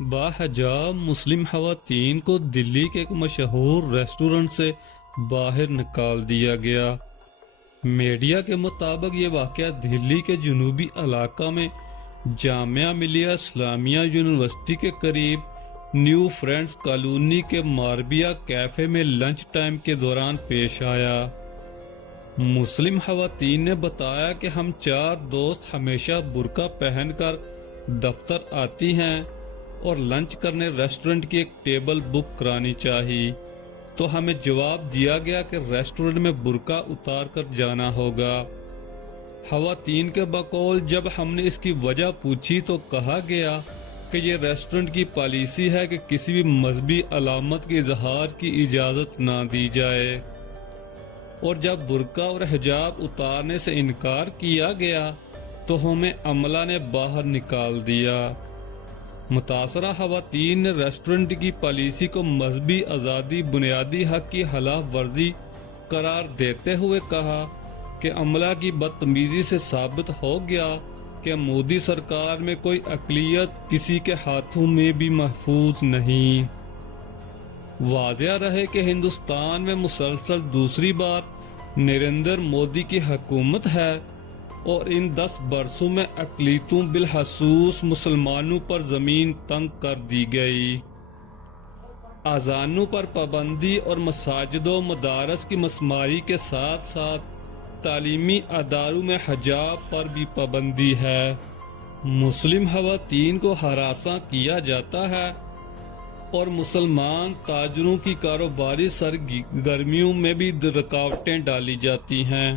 باحجاب مسلم خواتین کو دلی کے ایک مشہور ریسٹورنٹ سے باہر نکال دیا گیا۔ میڈیا کے مطابق یہ واقعہ دلی کے جنوبی علاقہ میں جامعہ ملیہ اسلامیہ یونیورسٹی کے قریب نیو فرینڈز کالونی کے ماربیہ کیفے میں لنچ ٹائم کے دوران پیش آیا۔ مسلم خواتین نے بتایا کہ ہم 4 دوست ہمیشہ برقع پہن کر دفتر آتی ہیں اور لنچ کرنے ریسٹورنٹ کی ایک ٹیبل بک کرانی چاہیے، تو ہمیں جواب دیا گیا کہ ریسٹورنٹ میں برقع اتار کر جانا ہوگا۔ خواتین کے بقول جب ہم نے اس کی وجہ پوچھی تو کہا گیا کہ یہ ریسٹورنٹ کی پالیسی ہے کہ کسی بھی مذہبی علامت کے اظہار کی اجازت نہ دی جائے، اور جب برقع اور حجاب اتارنے سے انکار کیا گیا تو ہمیں عملہ نے باہر نکال دیا۔ متاثرہ خواتین نے ریسٹورنٹ کی پالیسی کو مذہبی آزادی بنیادی حق کی خلاف ورزی قرار دیتے ہوئے کہا کہ عملہ کی بدتمیزی سے ثابت ہو گیا کہ مودی سرکار میں کوئی اقلیت کسی کے ہاتھوں میں بھی محفوظ نہیں۔ واضح رہے کہ ہندوستان میں مسلسل دوسری بار نریندر مودی کی حکومت ہے اور ان 10 برسوں میں اقلیتوں بالخصوص مسلمانوں پر زمین تنگ کر دی گئی۔ اذانوں پر پابندی اور مساجد و مدارس کی مسماری کے ساتھ ساتھ تعلیمی اداروں میں حجاب پر بھی پابندی ہے۔ مسلم خواتین کو ہراساں کیا جاتا ہے اور مسلمان تاجروں کی کاروباری سرگرمیوں میں بھی رکاوٹیں ڈالی جاتی ہیں۔